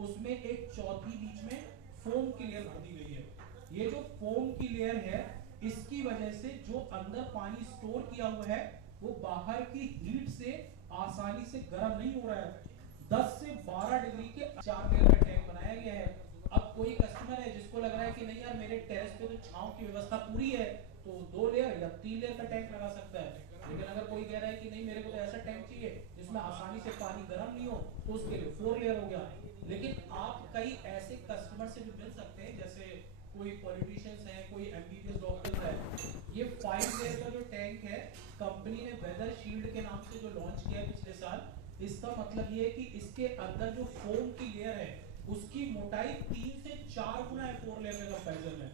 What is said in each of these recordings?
उसमें एक चौथी बीच में फोम की लेयर भर दी गई है। ये जो फोम की लेयर है, इसकी वजह से जो अंदर पानी स्टोर किया हुआ है वो बाहर की हीट से आसानी से गर्म नहीं हो रहा है। 10 से 12 डिग्री के 4 लेयर का टैंक बनाया गया है। अब कोई कस्टमर है जिसको लग रहा है कि नहीं यार मेरे टेरेस पे तो छांव की व्यवस्था पूरी है, तो 2 लेयर या 3 लेयर का टैंक लगा सकता है। लेकिन अगर कोई कह रहा है कि नहीं मेरे को तो ऐसा टैंक चाहिए जिसमें आसानी से पानी गर्म नहीं हो, तो उसके लिए 4 लेयर हो गया। लेकिन आप कई ऐसे कस्टमर से भी मिल सकते हैं, जैसे कोई पॉलिटिशियंस है, कोई एमबीबीएस डॉक्टर है। ये 5 लेयर का जो टैंक है, कंपनी ने वेदर शील्ड के नाम से जो लॉन्च किया है पिछले साल, इसका मतलब ये है कि इसके अंदर जो फोम की लेयर है उसकी मोटाई 3 से 4 गुना है 4 लेयर का कंपैरिजन में।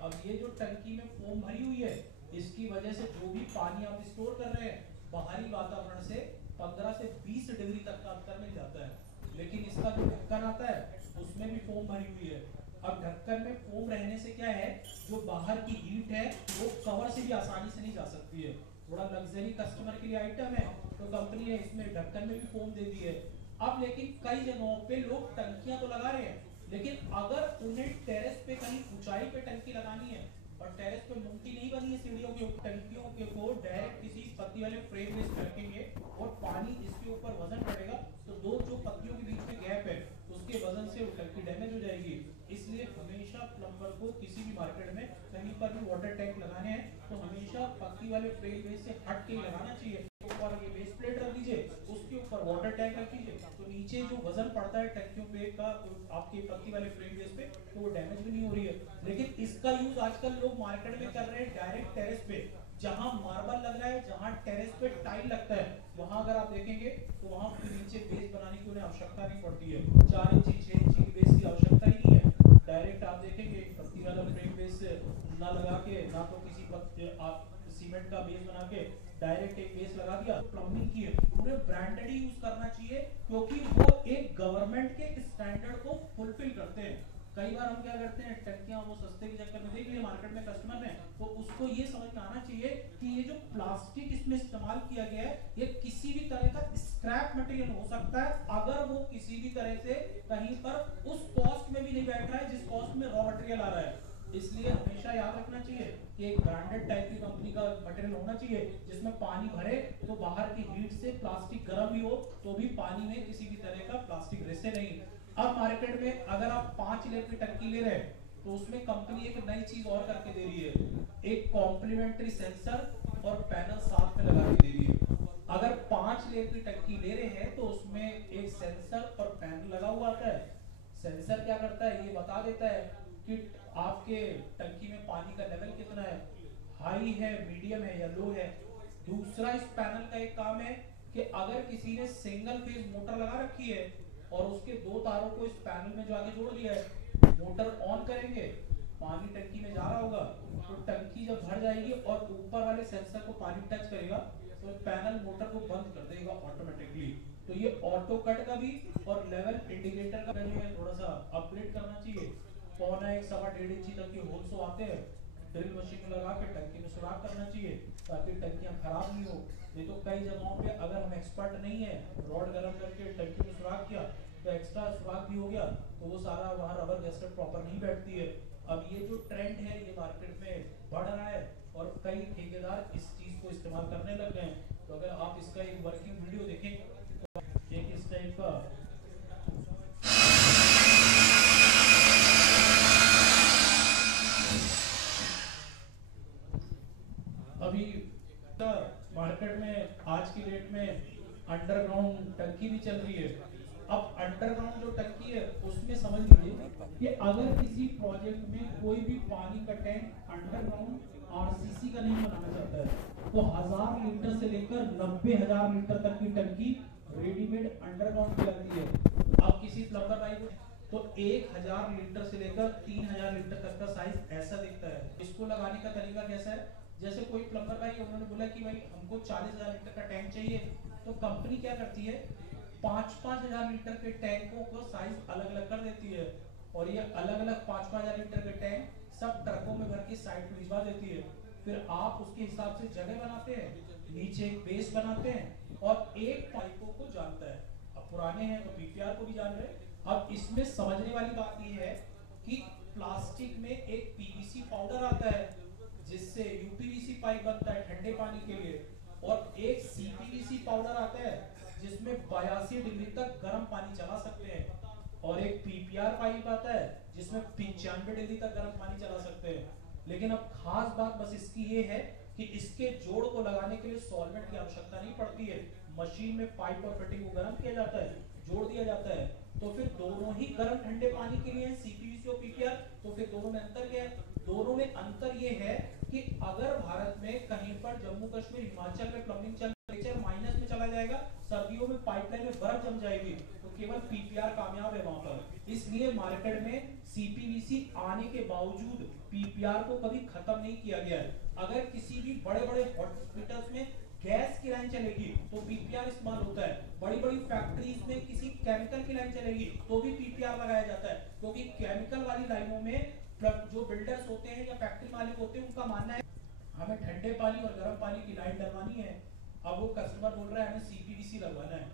अब ये जो टंकी में फोम भरी हुई है, इसकी वजह से जो भी पानी आप स्टोर कर रहे हैं बाहरी वातावरण से 15 से 20 डिग्री तक का अंतर मिल जाता है। लेकिन इसका जो ढक्कन आता है उसमें भी फोम भरी हुई है। अब ढक्कन में फोम रहने से क्या है, जो बाहर की हीट है वो कवर से भी आसानी से नहीं जा सकती है। थोड़ा लग्जरी कस्टमर के लिए आइटम है, तो कंपनी ने इसमें ढक्कन में भी फोम दे दी है। अब लेकिन कई जगहों पे लोग टंकियां तो लगा रहे हैं, लेकिन अगर उन्हें टेरेस पे कहीं ऊंचाई पे टंकी लगानी है और टेरेस पे मुमकी नहीं बनी है सीढ़ियों के ऊपर, टंकियों के को डायरेक्ट किसी पत्ती वाले फ्रेम में रखेंगे और पानी इसके ऊपर वजन पड़ेगा, तो दो जो पत्तियों के बीच में गैप है उसके वजन से वो टंकी डैमेज हो जाएगी। इसलिए हमेशा प्लम्बर को किसी भी मार्केट में कहीं पर भी वाटर टैंक लगाने हैं तो हमेशा पत्ती वाले फ्रेम बेस से हट के लगाना चाहिए। ऊपर ये बेस प्लेट रख दीजिए, उसके ऊपर वाटर टैंक रख दीजिए, तो नीचे जो वजन पड़ता है टंकियों पे का आपके पत्ती वाले फ्रेम बेस पे, तो वो डैमेज भी नहीं हो रही है। लेकिन इसका यूज आजकल लोग मार्केट में कर रहे हैं डायरेक्ट टेरेस पे, जहां मार्बल लग रहा है, जहां टेरेस पे टाइल लगता है, वहां अगर आप देखेंगे तो वहां नीचे बेस बनाने की उन्हें आवश्यकता नहीं पड़ती है। 4 इंची 6 इंची की बेस की आवश्यकता ही नहीं है। डायरेक्ट आप देखेंगे पत्ती वाला फ्रेम बेस ना लगा के, ना तो किसी आप सीमेंट का बेस बना के डायरेक्ट एक बेस लगा दिया। प्लम्बिंग की है उन्हें ब्रांडेड ही यूज करना चाहिए, क्योंकि वो एक गवर्नमेंट के स्टैंडर्ड को फुलफिल करते हैं। कई बार हम क्या करते हैं, टंकियां वो सस्ते के चक्कर में देख लिए मार्केट में कस्टमर ने, तो उसको ये समझ में आना चाहिए कि ये जो प्लास्टिक इसमें इस्तेमाल किया गया है ये किसी भी तरह का स्क्रैप मटेरियल हो सकता है, अगर वो किसी भी तरह से कहीं पर उस कॉस्ट में भी नहीं बैठ रहा है जिस कॉस्ट में रॉ मटेरियल आ रहा है। इसलिए हमेशा याद रखना चाहिए कि एक ब्रांडेड टाइप की कंपनी का मटेरियल होना चाहिए, जिसमें पानी भरे तो बाहर की हीट से प्लास्टिक गर्म भी हो तो भी पानी में किसी भी तरह का प्लास्टिक रिसे नहीं। अब मार्केट में अगर आप 5 लीटर की टंकी ले रहे हैं तो उसमें कंपनी एक नई चीज और करके दे रही है, एक कॉम्प्लीमेंट्री सेंसर और पैनल साथ में लगा के दे रही है। अगर 5 लीटर की टंकी ले रहे हैं तो उसमें एक सेंसर और पैनल लगा हुआ आता है। सेंसर क्या करता है, ये बता देता है कि आपके टंकी में पानी का लेवल कितना है, हाई है, मीडियम है या लो है। दूसरा इस पैनल का एक काम है कि अगर किसी ने सिंगल फेज मोटर लगा रखी है और उसके 2 तारों को इस पैनल में जो आगे जोड़ दिया है, मोटर ऑन करेंगे, पानी टंकी में जा रहा होगा, तो टंकी जब भर जाएगी और ऊपर वाले सेंसर को पानी टच करेगा तो पैनल मोटर को बंद कर देगा ऑटोमेटिकली। तो ये ऑटो कट का भी और लेवल इंडिकेटर का जो है थोड़ा सा अपग्रेड करना चाहिए। 1.25 सवा 1.5 इंची तक के होल्स आते हैं, ड्रिल मशीन में लगा के टंकी में सुराख करना चाहिए ताकि टंकियां खराब नहीं हो। नहीं तो कई जगहों पे अगर हम एक्सपर्ट नहीं है, रॉड गर्म करके टंकी में सुराख किया तो एक्स्ट्रा सुराख भी हो गया, तो वो सारा वहाँ रबर गैस्केट प्रॉपर नहीं बैठती है। अब ये जो ट्रेंड है ये मार्केट में बढ़ रहा है और कई ठेकेदार इस चीज को इस्तेमाल करने लग गए हैं। तो अगर आप इसका एक वर्किंग वीडियो देखें तो एक इस टाइप का अभी मार्केट में आज की डेट में अंडरग्राउंड टंकी भी चल रही है। अब अंडरग्राउंड जो टंकी है उसमें समझ लीजिए कि अगर किसी प्रोजेक्ट में कोई भी पानी का टैंक अंडरग्राउंड आरसीसी का नहीं बनाना चाहता है तो 1000 लीटर से लेकर 90,000 लीटर तक की टंकी रेडीमेड अंडरग्राउंड की जाती है। अब किसी प्लम्बर भाई को तो 1000 लीटर से लेकर 3000 लीटर तक का साइज ऐसा दिखता है। इसको लगाने का तरीका कैसा है, जैसे कोई प्लम्बर भाई उन्होंने बोला कि भाई हमको 40,000 लीटर का टैंक चाहिए, तो कंपनी क्या करती है 5-5 हजार लीटर के टैंकों को साइज अलग अलग कर देती है और ये अलग अलग 5-5 हजार लीटर के टैंक सब ट्रकों में भर के साइड पे भिजवा देती है। फिर आप उसके हिसाब से जगह बनाते हैं, नीचे एक बेस बनाते हैं और एक पाइपों को जानता है। अब पुराने हैं तो पीपीआर को भी जान रहे हैं, अब इसमें समझने वाली बात यह है कि प्लास्टिक में एक पीवीसी पाउडर आता है जिससे यूपीवीसी पाइप बनता है ठंडे पानी के लिए, और एक सीपीवीसी पाउडर आता है जिसमें 82 डिग्री तक गर्म पानी चला सकते हैं, और एक पीपीआर पाइप आता है जिसमें 95 डिग्री तक गर्म पानी चला सकते हैं। लेकिन अब खास बात बस इसकी ये है कि इसके जोड़ को लगाने के लिए सॉल्वेंट की आवश्यकता नहीं पड़ती है। मशीन में पाइप और फिटिंग को गर्म किया जाता है, जोड़ दिया जाता है, तो फिर दोनों ही गर्म ठंडे पानी के लिए सीपीवीसी और पीपीआर। तो फिर दोनों में अंतर क्या है? दोनों में अंतर ये है कि अगर भारत में कहीं पर जम्मू कश्मीर हिमाचल में प्लम्बिंग चल माइनस में चला जाएगा, सर्दियों में पाइपलाइन में बर्फ जम जाएगी, तो केवल पीपीआर कामयाब है वहां पर। इसलिए मार्केट में सीपीवीसी आने के बावजूद पीपीआर को कभी खत्म नहीं किया गया है। अगर किसी भी बड़े बड़े हॉस्पिटल्स में गैस की लाइन चलेगी तो पीपीआर इस्तेमाल होता है, बड़ी बड़ी फैक्ट्रीज में किसी केमिकल की लाइन चलेगी तो भी पीपीआर लगाया जाता है, क्योंकि केमिकल वाली लाइनों में जो बिल्डर्स होते हैं या फैक्ट्री मालिक होते हैं उनका मानना है हमें ठंडे पानी और गर्म पानी की लाइन डलवानी है। अब वो कस्टमर बोल रहा है हमें सीपीवीसी लगवाना है,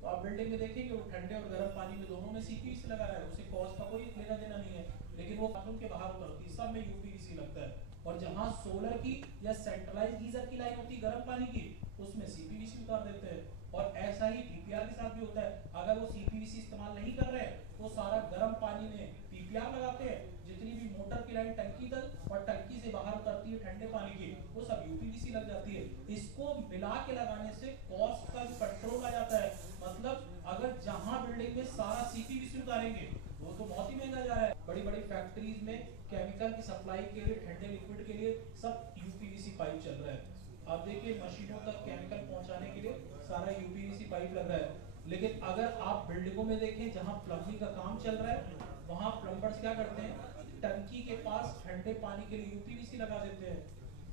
तो आप बिल्डिंग में देखेंगे वो ठंडे और गर्म पानी में दोनों में सीपीवीसी लगा रहा है, उसे कॉस्ट का कोई लेना देना नहीं है, लेकिन वो कानून के बाहर उतरती है, सब में यूपीवीसी लगता है। और जहां सोलर की या सेंट्रलाइज्ड गीजर की लाइन होती है गर्म पानी की, उसमें सीपीवीसी उतार देते हैं। और ऐसा ही पीपीआर के साथ भी होता है, अगर वो सीपीवीसी इस्तेमाल नहीं कर रहे हैं तो सारा गर्म पानी में पीपीआर लगाते हैं, जितनी भी मोटर की लाइन टंकी तक और टंकी से बाहर उतरती है ठंडे पानी की, वो सब यूपीवीसी लग जाती है। इसको मिला के लगाने से कॉस्ट का कंट्रोल आ जाता है। मतलब अगर जहां बिल्डिंग में सारा सीपीवीसी उतारेंगे वो तो बहुत ही महंगा जा रहा है। बड़ी बड़ी फैक्ट्रीज में केमिकल की सप्लाई के लिए, ठंडे लिक्विड के लिए सब यूपीवीसी पाइप चल रहा है। आप देखिए मशीनों तक केमिकल पहुंचाने के लिए सारा यूपीवीसी पाइप लग रहा है। लेकिन अगर आप बिल्डिंगों में देखें जहां प्लम्बिंग का काम चल रहा है, वहां प्लम्बर्स क्या करते हैं, टंकी के पास ठंडे पानी के लिए यूपीवीसी लगा देते हैं,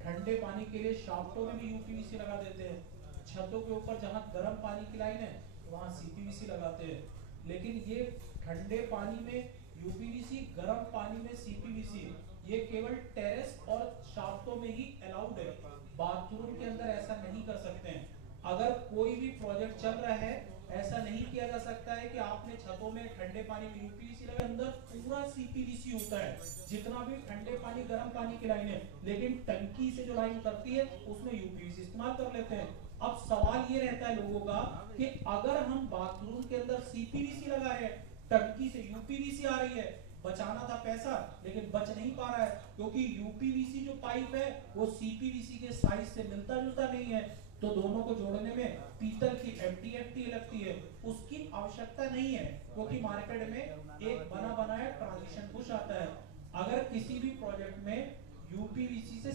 ठंडे पानी के लिए शाफ्टों में भी यूपीवीसी लगा देते हैं, छतों के ऊपर जहां गर्म पानी की लाइन है वहां सीपीवीसी लगाते हैं। लेकिन ये ठंडे पानी में यूपीवीसी, गर्म पानी में सीपीवीसी, ये केवल टेरेस और शाफ्टों में ही अलाउड है, बाथरूम के अंदर ऐसा नहीं कर सकते हैं। अगर कोई भी प्रोजेक्ट चल रहा है, ऐसा नहीं किया जा सकता है कि आपने छतों में ठंडे पानी में यूपीवीसी लगा, अंदर पूरा सीपीवीसी होता है, जितना भी ठंडे पानी गर्म पानी की लाइन है, लेकिन टंकी से जो लाइन उतरती है उसमें यूपीवीसी इस्तेमाल कर लेते हैं। अब सवाल ये रहता है लोगों का कि अगर हम बाथरूम के अंदर सीपीवीसी लगा रहे हैं, टंकी से यूपीवीसी आ रही है, बचाना था पैसा लेकिन बच नहीं पा रहा है, क्योंकि यूपीवीसी जो पाइप है वो सीपीवीसी के साइज से मिलता जुलता नहीं है, तो दोनों को जोड़ने में पीतल की एफटी लगती है, उसकी आवश्यकता नहीं है, क्योंकि मार्केट में एक बना बनाया ट्रांजिशन बुश आता है। अगर किसी भी प्रोजेक्ट में यूपीवीसी से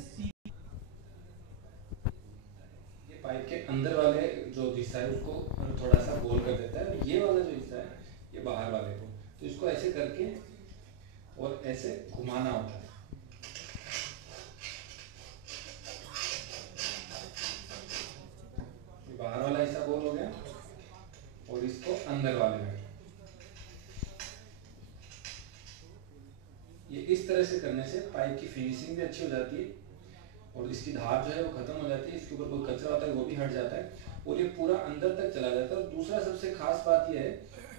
पाइप के अंदर वाले जो हिस्सा है उसको थोड़ा सा गोल कर देता है, ये वाला जो हिस्सा है ये बाहर वाले को, तो इसको ऐसे करके और ऐसे घुमाना होता है। बाहर वाला हिस्सा गोल हो गया और इसको अंदर वाले में, ये इस तरह से करने से पाइप की फिनिशिंग भी अच्छी हो जाती है और इसकी धार जो है वो खत्म हो जाती है, इसके ऊपर कोई कचरा होता है वो भी हट जाता है और ये पूरा अंदर तक चला जाता है। और दूसरा सबसे खास बात यह है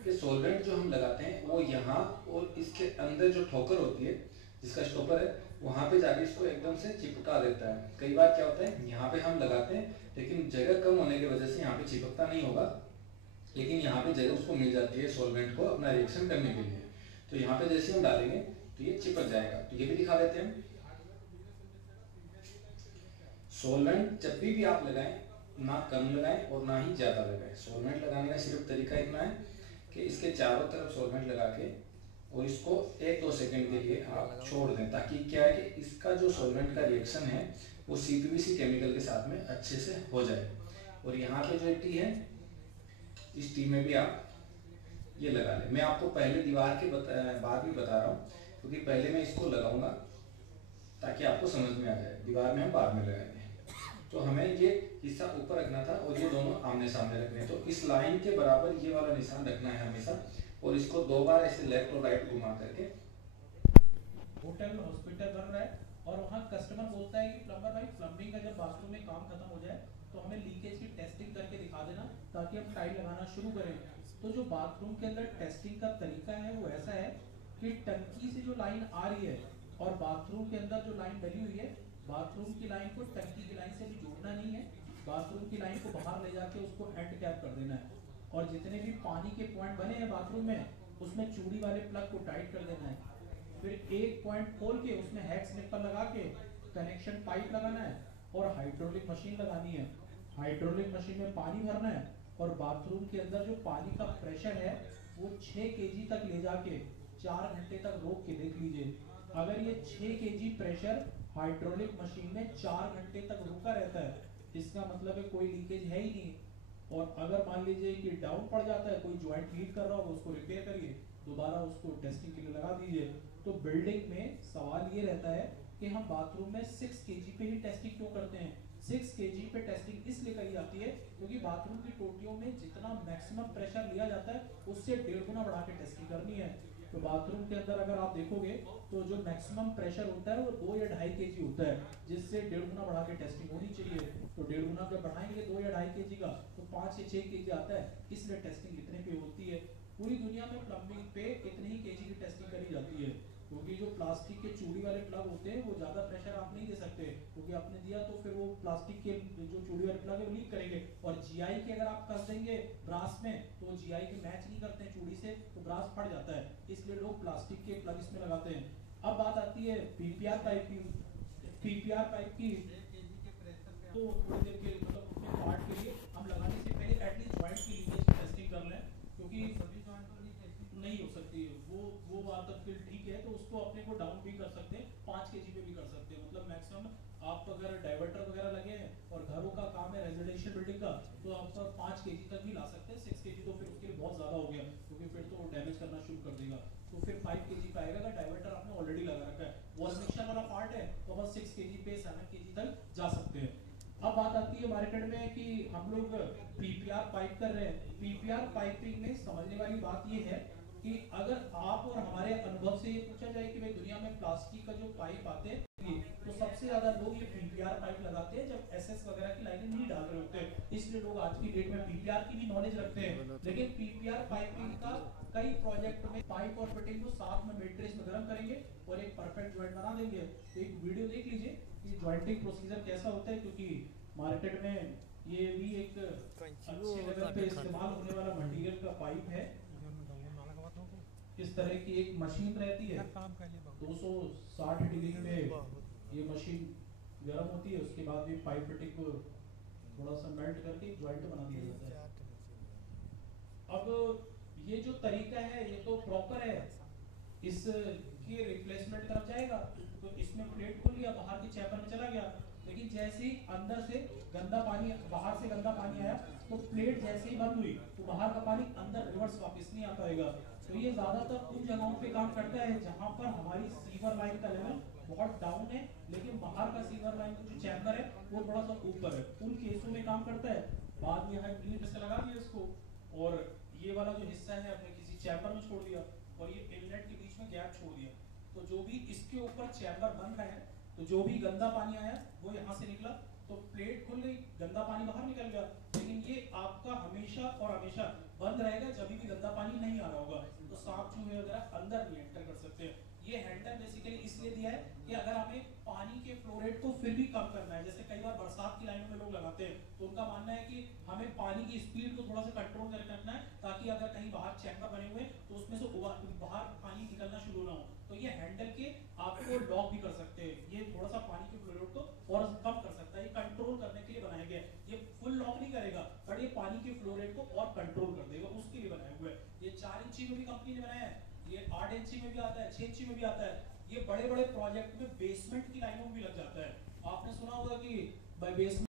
कि सोलवेंट जो हम लगाते हैं वो यहाँ और इसके अंदर जो ठोकर होती है जिसका स्टॉपर है वहाँ पे जाके इसको एकदम से चिपका देता है। कई बार क्या होता है यहाँ पे हम लगाते हैं लेकिन जगह कम होने की वजह से यहाँ पे चिपकता नहीं होगा, लेकिन यहाँ पे जगह उसको मिल जाती है सोलवेंट को अपना रिएक्शन करने के लिए, तो यहाँ पे जैसे हम डालेंगे तो ये चिपक जाएगा। तो ये भी दिखा देते हैं। सोलवेंट जब भी आप लगाएं ना कम लगाएं और ना ही ज़्यादा लगाएं। सोलवेंट लगाने का सिर्फ तरीका इतना है कि इसके चारों तरफ सोलवेंट लगा के और इसको 1-2 सेकंड के लिए आप छोड़ दें, ताकि क्या है कि इसका जो सोलवेंट का रिएक्शन है वो सीपीवीसी केमिकल के साथ में अच्छे से हो जाए। और यहाँ पे जो टी है इस टी में भी आप ये लगा लें। मैं आपको पहले दीवार के बाद भी बता रहा हूँ, क्योंकि पहले मैं इसको लगाऊंगा ताकि आपको समझ में आ जाए, दीवार में हम बाद में लगाएंगे। तो हमें ये हिस्सा ऊपर रखना था और ये दोनों आमने सामने रखने, तो इस लाइन के बराबर ये वाला निशान रखना है हमेशा और इसको 2 बार ऐसे लेफ्ट और राइट घुमा करके। होटल हॉस्पिटल बन रहा है और वहाँ कस्टमर बोलता है कि प्लम्बर भाई प्लम्बिंग का जब बाथरूम में काम खत्म हो जाए तो हमें लीकेज की टेस्टिंग करके दिखा देना ताकि हम टाइल लगाना शुरू करें। तो जो बाथरूम के अंदर टेस्टिंग का तरीका है वो ऐसा है कि टंकी से जो लाइन आ रही है और बाथरूम के अंदर जो लाइन डली हुई है, बाथरूम की लाइन को टंकी की लाइन से भी जोड़ना नहीं है, बाथरूम की लाइन को बाहर ले जाके उसको एंड कैप कर देना है और जितने भी पानी के पॉइंट बने हैं बाथरूम में उसमें चूड़ी वाले प्लग को टाइट कर देना है। फिर एक पॉइंट खोल के उसमें हैक्स निप्पल लगा के कनेक्शन पाइप लगाना है और हाइड्रोलिक मशीन लगानी है। हाइड्रोलिक मशीन में पानी भरना है और बाथरूम के अंदर जो पानी का प्रेशर है वो 6 केजी तक ले जाके 4 घंटे तक रोक के देख लीजिए। अगर ये 6 केजी प्रेशर हाइड्रोलिक मशीन में 4 घंटे तक रुका रहता है, इसका मतलब है कोई लीकेज है ही नहीं। और अगर मान लीजिए कि डाउन पड़ जाता है, कोई ज्वाइंट लीक कर रहा होगा, उसको रिपेयर करिए, दोबारा उसको टेस्टिंग के लिए लगा दीजिए। तो बिल्डिंग में सवाल ये रहता है कि हम बाथरूम में 6 केजी पे ही टेस्टिंग क्यों करते हैं? 6 केजी पे टेस्टिंग इसलिए करी जाती है क्योंकि बाथरूम की टोटियों में जितना मैक्सिमम प्रेशर लिया जाता है उससे 1.5 गुना बढ़ा के टेस्टिंग करनी है। तो बाथरूम के अंदर अगर आप देखोगे तो जो मैक्सिमम प्रेशर होता है वो 2 या 2.5 केजी होता है, जिससे 1.5 गुना बढ़ा के टेस्टिंग होनी चाहिए। तो 1.5 गुना जब बढ़ाएंगे 2 या 2.5 केजी का तो 5 से 6 केजी आता है, इसलिए टेस्टिंग इतने पे होती है। पूरी दुनिया में प्लम्बिंग पे इतने ही केजी की टेस्टिंग करी जाती है क्योंकि जो प्लास्टिक के चूड़ी वाले प्लग होते हैं वो ज्यादा प्रेशर आप नहीं दे सकते क्योंकि आपने दिया तो फिर वो प्लास्टिक के जो चूड़ी वाले प्लग है वो लीक करेंगे। और जीआई के अगर आप कस देंगे ब्रास में तो जीआई के मैच नहीं करते हैं चूड़ी से, तो ब्रास फट जाता है, इसलिए लोग प्लास्टिक के प्लग इसमें लगाते हैं। अब बात आती है पीपीआर पाइप की। पीपीआर पाइप की तो थोड़ी देर के मतलब उसके पार्ट के लिए हम लगाने से पहले एटलीस्ट ज्वाइंट की लीकेज की टेस्टिंग कर लें क्योंकि सभी ज्वाइंट नहीं हो सकती है वो बात तब फिर ठीक है, तो उसको अपने को डाउन भी कर सकते हैं, 5 केजी पे भी कर सकते हैं। मतलब मैक्सिमम आप अगर डाइवर्टर वगैरह लगे हैं और घरों का काम है रेजिडेंशियल बिल्डिंग का तो आप 5 केजी तक भी ला सकते हैं। 6 केजी तो फिर उसके लिए बहुत ज्यादा हो गया क्योंकि फिर तो डैमेज करना शुरू कर देगा, तो फिर 5 केजी का आएगा। अगर डाइवर्टर आपने ऑलरेडी लगा रखा है, वॉल मिक्सर वाला पार्ट है तो बस 6 केजी पे 7 केजी तक जा सकते हैं। अब बात आती है मार्केट में कि हम लोग पीपीआर पाइप कर रहे हैं। पीपीआर पाइपिंग में समझने वाली बात ये है कि अगर आप और हमारे अनुभव से ये पूछा जाए कि भाई दुनिया में प्लास्टिक का जो पाइप आते हैं तो सबसे ज्यादा लोग ये पीपीआर पाइप लगाते हैं जब एसएस वगैरह की लाइनें नहीं डाल रहे होते हैं, इसलिए लोग आज की डेट में पीपीआर की भी नॉलेज रखते हैं। लेकिन पीपीआर पाइपिंग का कई प्रोजेक्ट में पाइप और फिटिंग को साथ में मैट्रिक्स में गर्म करेंगे और एक परफेक्ट ज्वाइंट बना देंगे। तो एक वीडियो देख लीजिए कि ज्वाइंटिंग प्रोसीजर कैसा होता है, क्योंकि मार्केट में ये भी एक अच्छे लेवल पे इस्तेमाल होने वाला मटेरियल का पाइप है। इस तरह की एक मशीन रहती है, 260 डिग्री पे ये मशीन गर्म होती है, उसके बाद भी पाइप फिटिंग को थोड़ा सा मेल्ट करके ज्वाइंट बना दिया जाता है। अब ये जो तरीका है ये तो प्रॉपर है, इसके रिप्लेसमेंट तरफ जाएगा तो इसमें प्लेट खुल गया, बाहर के चैम्बर में चला गया, लेकिन जैसे ही अंदर से गंदा पानी बाहर से गंदा पानी आया तो प्लेट जैसे ही बंद हुई तो बाहर का पानी अंदर रिवर्स वापस नहीं आ पाएगा। तो ये ज्यादातर उन जगहों पे काम करता है जहां पर हमारी सीवर लाइन का लेवल बहुत डाउन है लेकिन बाहर का सीवर लाइन का जो चैम्बर है वो थोड़ा सा ऊपर है, उन केसों में काम करता है। बाद में यहाँ ड्रिल से लगा दिया इसको और ये वाला जो हिस्सा है हमने किसी चैम्बर में छोड़ दिया और ये इनलेट के बीच में गैप छोड़ दिया, तो जो भी इसके ऊपर चैम्बर बन रहे हैं तो जो भी गंदा पानी आया वो यहाँ से निकला तो प्लेट खुल गई, गंदा पानी बाहर निकल गया। लेकिन ये आपका हमेशा और हमेशा बंद रहेगा जब भी गंदा पानी नहीं आ रहा होगा, तो सांप चूहे वगैरह अंदर नहीं एंटर कर सकते। ये हैंडल बेसिकली इसलिए दिया है कि अगर हमें पानी के फ्लो रेट को फिर भी कम करना है, जैसे कई बार बरसात की लाइनों में लोग लगाते हैं तो उनका मानना है कि हमें पानी की स्पीड को थोड़ा सा कंट्रोल करके रखना है ताकि अगर कहीं बाहर चैम्बर बने हुए तो उसमें से बाहर पानी निकलना शुरू ना हो, तो ये हैंडल के आपको लॉक भी कर सकते हैं, ये थोड़ा सा पानी के फ्लो रेट को और कम कर सकता है, ये कंट्रोल करने के लिए बनाया गया है। ये फुल लॉक नहीं करेगा बट ये पानी के फ्लो रेट को और कंट्रोल कर देगा, उसके लिए बनाया हुआ है। ये 4 इंची में भी कंपनी ने बनाया है, ये 8 इंची में भी आता है, 6 इंची में भी आता है। ये बड़े बड़े प्रोजेक्ट में बेसमेंट की लाइनों में भी लग जाता है। आपने सुना होगा कि बेसमेंट